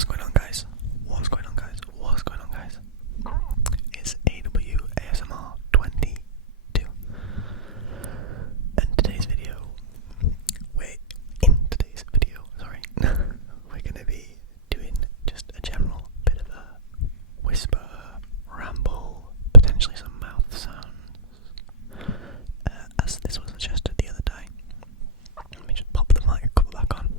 What's going on, guys? What's going on, guys? What's going on, guys? It's AWASMR 22. And in today's video, we're going to be doing just a general bit of a whisper, ramble, potentially some mouth sounds. As this was suggested the other day. Let me just pop the mic cover back on.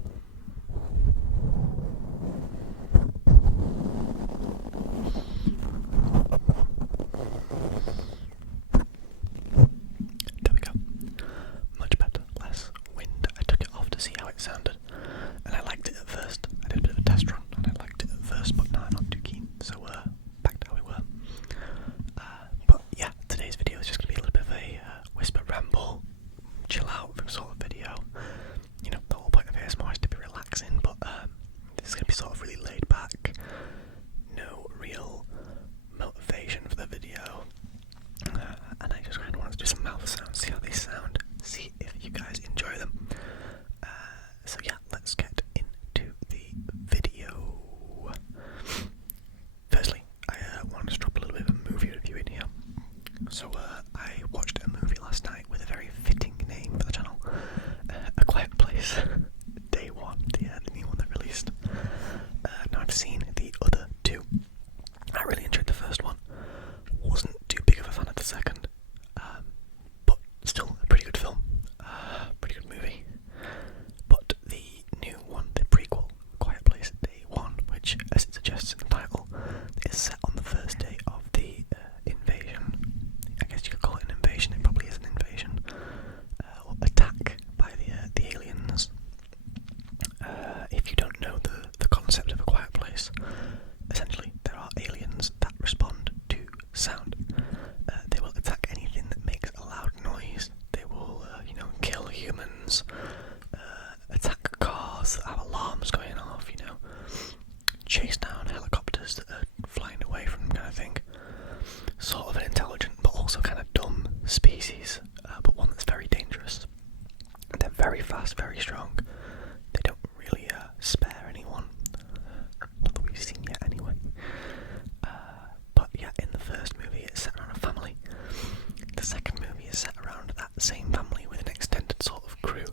There we go. Much better, less wind. I took it off to see how it sounded, and I liked it at first. I did a bit of a test run, and I liked it at first, but now I'm not too keen. So back to how we were. But yeah, today's video is just gonna be a little bit of a whisper ramble, chill out sort of video. You know, the whole point of ASMR is to be relaxing, but this is gonna be sort of really laid back. No real motivation for the video. And I just kind of wanted to do some mouth sounds, see how they sound, see if you guys enjoy them. So yeah, let's get into the video. Firstly, I wanted to drop a little bit of a movie review in here. So I watched a movie last night with a very fitting name for the channel, A Quiet Place, Day 1, the new one that released. Now I've seen the other two. I really enjoyed the first one. Wasn't too big of a fan of the second, but still a pretty good film, pretty good movie. But the new one, the prequel, Quiet Place Day 1, which, as it suggests in the title, is set on the first day of the invasion. I guess you could call it an invasion. It probably is an invasion, or attack by the aliens. If you don't know the concept of A Quiet Place, essentially there are aliens that respond to sound. They will attack anything that makes a loud noise. They will, kill humans, attack cars that have alarms going off, chase down helicopters that are flying away from them, kind of thing. Sort of an intelligent but also kind of dumb species, but one that's very dangerous. They're very fast, very strong. They don't really spare anyone. Not that we've seen yet, anyway. But yeah, in the first movie it's set around a family. The second movie is set around that same family with an extended sort of crew.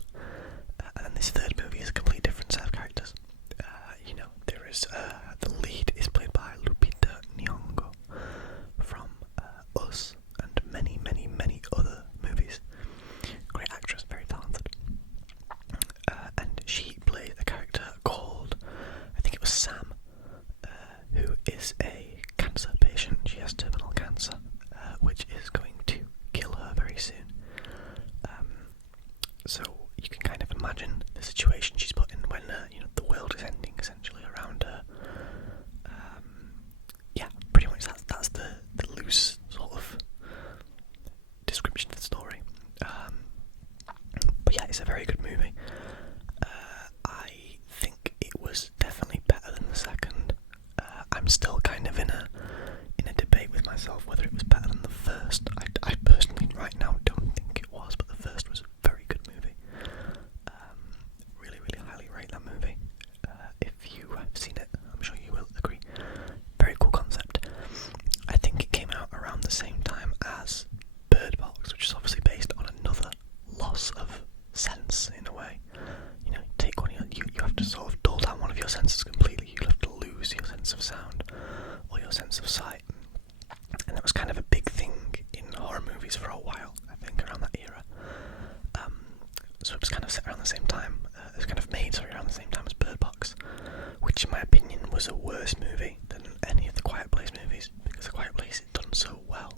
And then this third movie is a completely different set of characters. There is the lead is played by Lupita Nyong'o from Us and many, many, many other movies. Great actress, very talented. And she plays a character called, I think it was Sam, who is a cancer patient. She has terminal cancer, which is going to kill her very soon. So you can kind of imagine the situation she's put in when the world is ending essentially around her. Yeah, pretty much that's the loose sort of description of the story. But yeah, it's a very good movie. I think it was definitely better than the second. I'm still kind of in a debate with myself whether it was better than the first. I personally right now don't think it was, but the first was a very good movie. Really, really highly rate that movie. If you have seen it, I'm sure you will agree. Very cool concept. I think it came out around the same time as Bird Box, which is obviously based on another loss of sense in a way. Take one you have to sort of dull down one of your senses completely. You have to lose your sense of sound or your sense of sight. And that was kind of a big thing in horror movies for a while, I think, around that era. So it was kind of set around the same time. It was kind of made around the same time as Bird Box, which in my opinion was a worse movie than any of the Quiet Place movies, because The Quiet Place is done so well.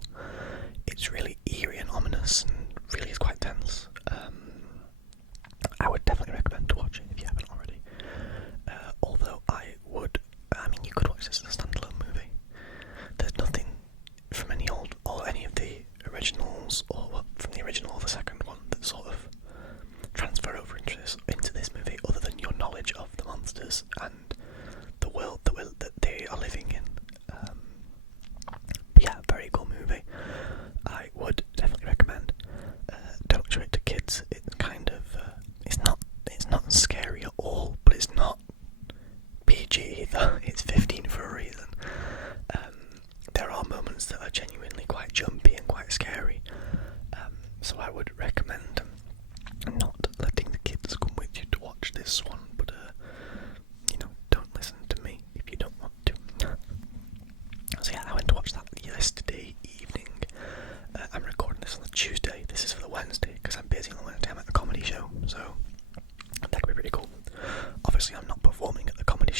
It's really eerie and ominous and really is quite tense. I would definitely recommend to watch it if you haven't already. Although you could watch this as a standalone movie. There's nothing from any of the originals, or from the original or the second one, that sort of transfer over into this movie, other than your knowledge of the monsters and the world that they are living in. But yeah, very cool movie. I would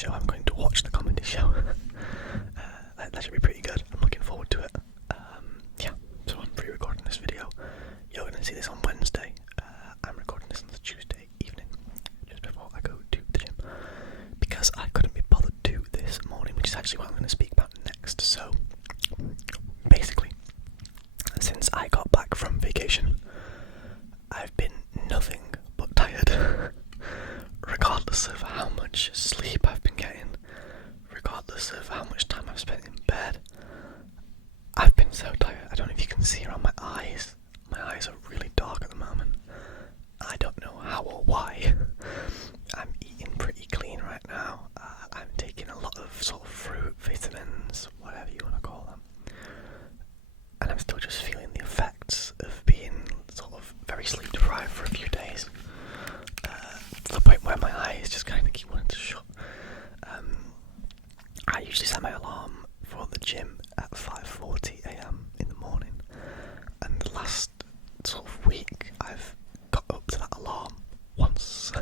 show. I'm going to watch the comedy show. That should be pretty good. I'm looking forward to it. Yeah, so I'm pre-recording this video. You're going to see this on Wednesday. I'm recording this on the Tuesday evening, just before I go to the gym, because I couldn't be bothered to this morning, which is actually what I'm going to speak about next. So, basically, since I got back from vacation, I've been nothing but tired. Regardless of how much sleep I've been getting, regardless of how much time I've spent in bed, I've been so tired. I don't know if you can see around my eyes. My eyes are really dark at the moment. I don't know how or why. I'm eating pretty clean right now. I'm taking a lot of sort of fruit, vitamins, whatever you want to call them. And I'm still just feeling the effects of being sort of very sleep deprived for a few days. To the point where my eyes just kind of keep wanting to shut. I usually set my alarm for the gym at 5:40 a.m. in the morning, and the last sort of week I've got up to that alarm once.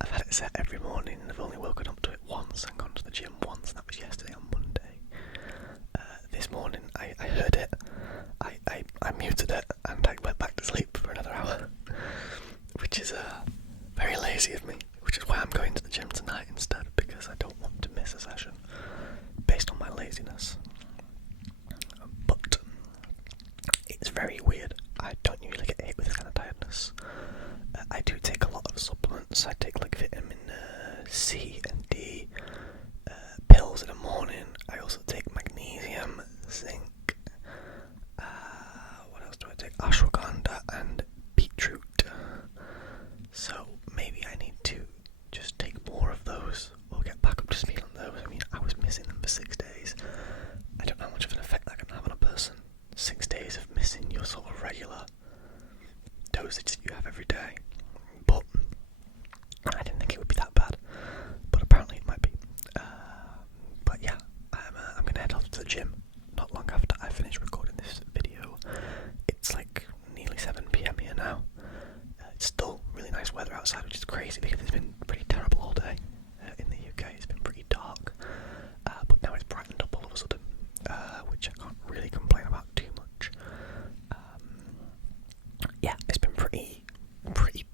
I've had it set every morning and I've only woken up to it once and gone to the gym once, and that was yesterday on Monday. This morning I heard it, I muted it and I went back to sleep for another hour, which is very lazy of me, which is why I'm going to the gym tonight instead, because I don't want to miss a session based on my laziness. But it's very weird. I don't usually get hit with this kind of tiredness. I do take a lot of supplements. I take like vitamin C and D pills in the morning. I also take magnesium, zinc. What else do I take? Ashwagandha and beetroot. So maybe I need to just take more of those or get back up to speed on those. I mean, I was missing them for 6 days. I don't know how much of an effect that can have on a person. 6 days of missing your sort of regular dosage that you have every day. But I didn't think it would be that bad. But apparently it might be. But yeah, I'm going to head off to the gym not long after I finish recording this video. It's like nearly 7 PM here now. It's still really nice weather outside, which is crazy because it's been pretty terrible all day in the UK. It's been pretty dark, but now it's brightened up all of a sudden, which I can't really complain about too much. Yeah, it's been pretty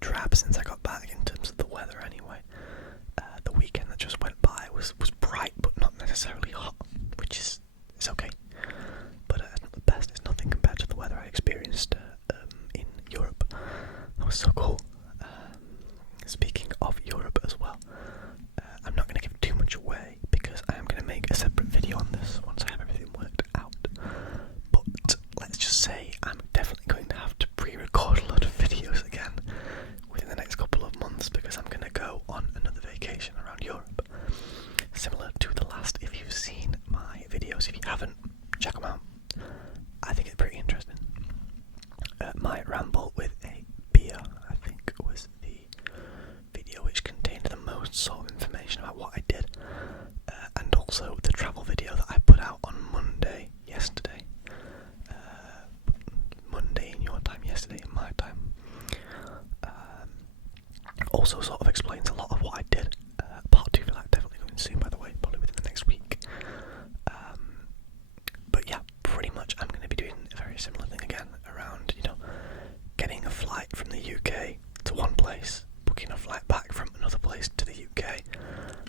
drab since I got back in terms of the weather anyway. The weekend that just went by was bright but not necessarily hot, which is okay. But it's not the best. It's nothing compared to the weather I experienced in Europe. That was so cool. Speaking of Europe as well, I'm not going to give too much away because I am going to make a separate video on this once I have everything worked out. But let's just say I'm definitely going to have to pre-record a lot of videos again within the next couple of months because I'm going to go on another vacation around Europe. Similar to the last, if you've seen my videos. If you haven't, check them out. I think it's pretty interesting. My Ramble with a beer, I think, was the video which contained the most sort of information about what I did, and also the travel video that I put out on Monday, yesterday. Monday in your time, yesterday in my time. Also sort of explains a lot of what I did. Part 2 for that definitely coming soon, by the way, probably within the next week. But yeah, pretty much I'm going to be doing a very similar thing again around, getting a flight from the UK to one place, booking a flight back from another place to the UK,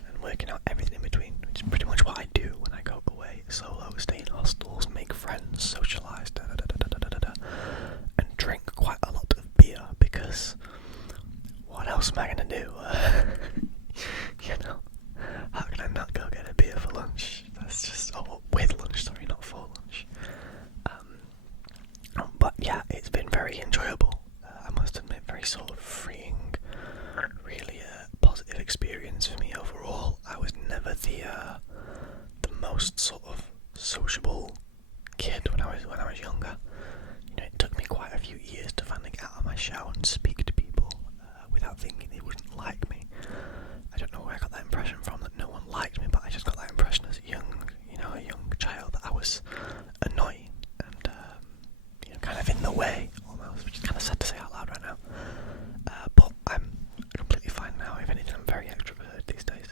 and working out everything in between, which is pretty much what I do when I go away solo, stay in hostels, make friends, socialise, and drink quite a lot of beer, because what else am I going to do? How can I not go get a beer for lunch? That's just, with lunch, sorry, not for lunch. But yeah, it's been very enjoyable. I must admit, very sort of freeing, really positive experience for me overall. I was never the most sort of sociable kid when I was younger. It took me quite a few years to finally get out of my shell and speak to people without thinking they wouldn't like me. I don't know where I got that impression from, that no one liked me, but I just got that impression as a young child, that I was annoying and kind of in the way almost, which is kind of sad to say out loud right now. But I'm completely fine now. If anything, I'm very extroverted these days.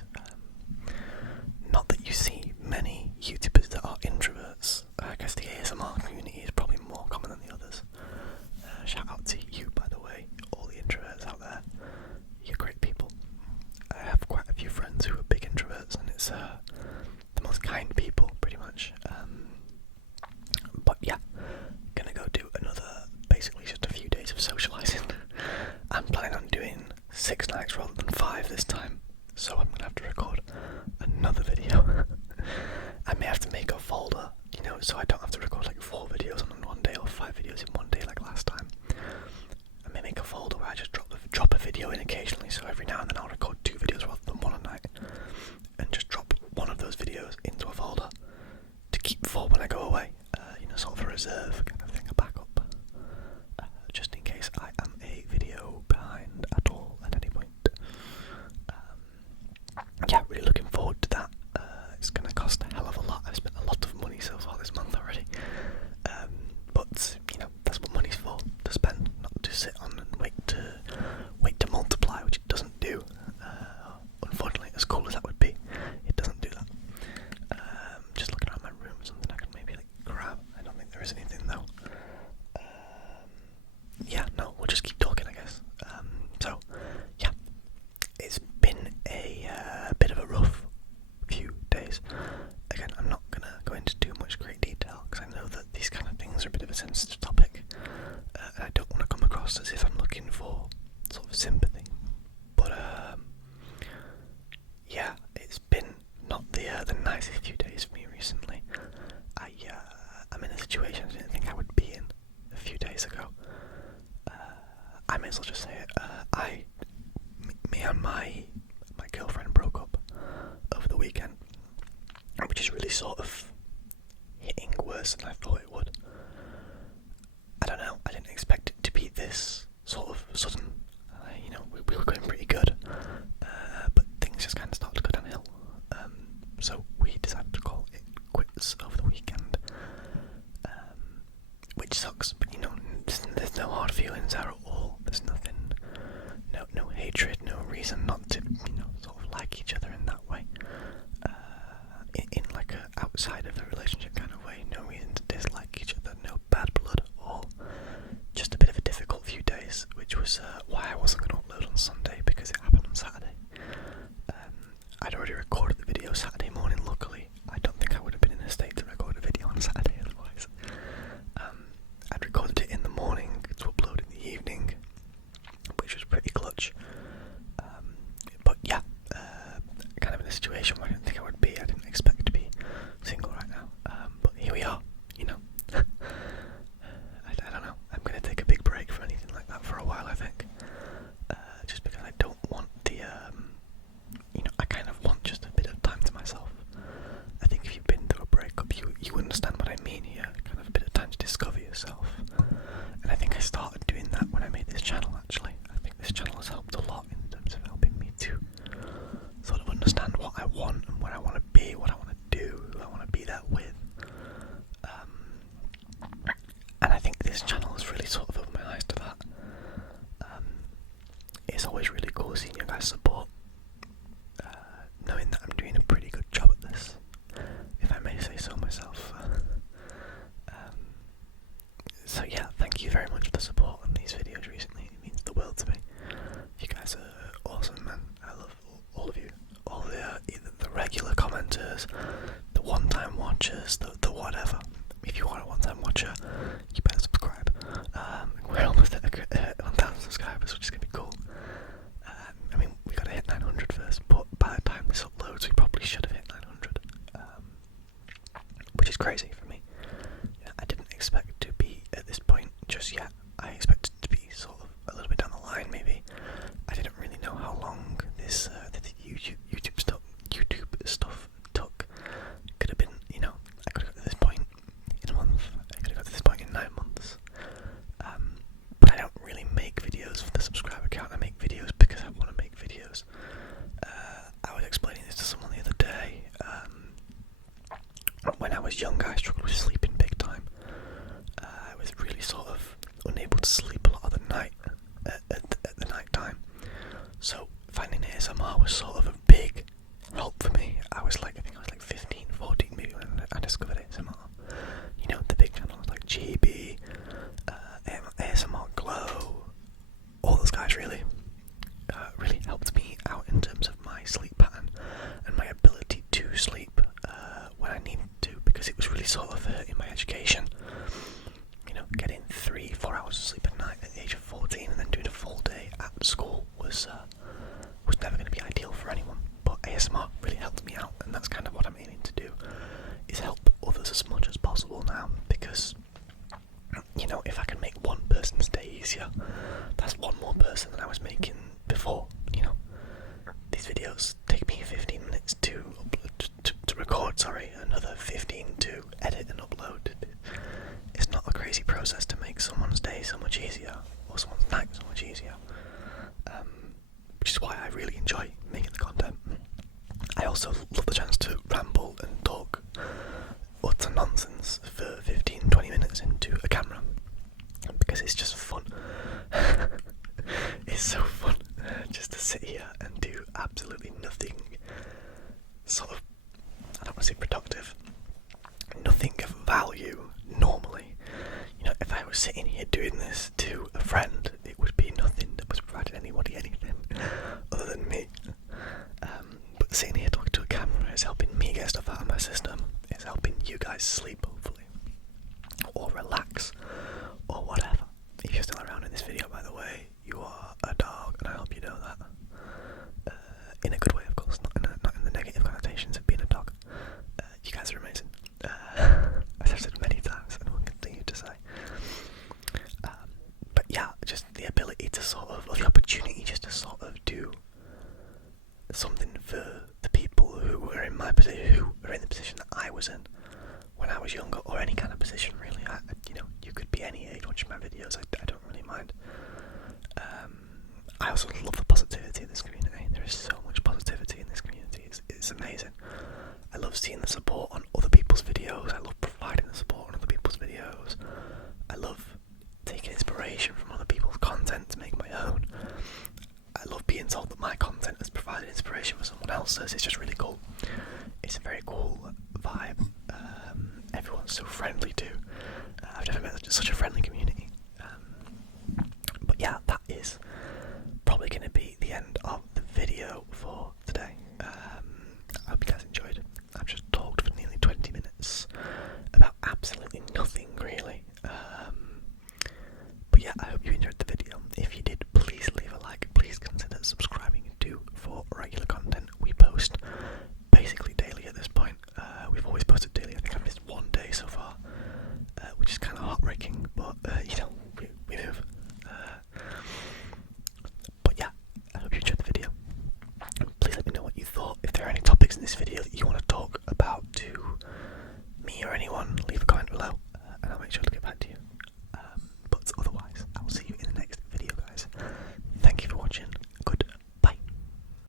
weekend, which is really sort of hitting worse than I thought it would. I don't know, I didn't expect it to be this sort of sudden. We were going pretty good, but things just kind of started to go downhill. So we decided to call it quits over the weekend, which sucks, but there's no hard feelings there at all. There's nothing, no hatred, no reason not to, sort of like each other in that way. In like a outside of the relationship kind of way, no reason to dislike each other, no bad blood at all. Just a bit of a difficult few days, which was why I wasn't going to upload on Sunday, because it happened on Saturday. I'd already recorded the video Saturday morning, luckily. I don't think I would have been in a state to record a video on Saturday otherwise. I'd recorded it in the morning to upload in the evening, which was pretty clutch. But yeah, kind of in a situation where I didn't think I would be. I didn't expect to be single right now. But here we are, I don't know. I'm going to take a big break from anything like that for a while, I think. Just because I don't want the, I kind of want just a bit of time to myself. I think if you've been through a breakup, you understand what I mean here. Kind of a bit of time to discover yourself. And I think I started doing that when I made this channel, actually. I think this channel has helped a lot in terms of helping me to sort of understand what I want and what I want to be, what I want to do, who I want to be there with. And I think this channel has really sort of opened my eyes to that. It's always really cool seeing you guys' support, knowing that I'm doing a pretty good job at this, if I may say so myself. So yeah, thank you very much for the support on these videos recently. It means the world to me. You guys are awesome, man. I love all of you. All the either the regular commenters, the one-time watchers, the whatever. If you are a one-time watcher, you better subscribe. We're almost at 1,000 subscribers, which is going to be cool. We got to hit 900 first, but by the time this uploads, we probably should have hit 900. Which is crazy for me. I didn't expect to be at this point just yet. I expected to be sort of a little bit down the line, maybe. I didn't really know how long this YouTube stuff took. Could have been, I could have got to this point in a month. I could have got to this point in 9 months. But I don't really make videos for the subscriber count. I make videos because I want to make videos. I was explaining this to someone the other day. When I was younger, I struggled with sleeping big time. I was really sort of unable to sleep a lot of the night, at the night time. So finding ASMR was sort of a big help for me. I think I was like 15, 14 maybe when I discovered ASMR. The big channels like GB, ASMR Glow, all those guys really helped me out in terms of my sleep pattern and my ability to sleep when I needed to, because it was really sort of hurting my education. Getting 3-4 hours of sleep at night at the age of 14 and then doing a full day at school was never going to be ideal for anyone. But ASMR really helped me out, and that's kind of what I'm aiming to do, is help others as much as possible now, because if I can make one person's day easier, that's one more person than I was making before. These videos take me 15 minutes to record, another 15 to edit and upload. It's not a crazy process to make someone's day so much easier, or someone's night so much easier, which is why I really enjoy making the content. I also love the chance to ramble and talk utter nonsense for 15-20 minutes into a camera, because it's just fun. It's so fun just to sit here and do absolutely nothing sort of, I don't want to say productive, nothing of value normally. If I was sitting here doing this to a friend, it would be nothing that was providing anybody anything other than me. But sitting here talking to a camera is helping me get stuff out of my system. It's helping you guys sleep, hopefully, or relax, or whatever. If you're still around in this video, by the way, you are a dog, and I hope you know that. In a good way, of course, not in the negative connotations of being a dog. You guys are amazing. As I've said many times, and will continue to say. But yeah, just the ability to or the opportunity just to sort of do something for the people who were in my was in when I was younger, or any kind of position really. You could be any age watching my videos. I don't really mind. I also love the positivity in this community. There is so much positivity in this community. It's amazing. I love seeing the support on other people's videos. I love providing the support on other people's videos. I love taking inspiration from other people's content to make my own. I love being told that my content has provided inspiration for someone else's. It's just really cool. It's a very cool vibe. Everyone's so friendly too. I've never met such a friendly community.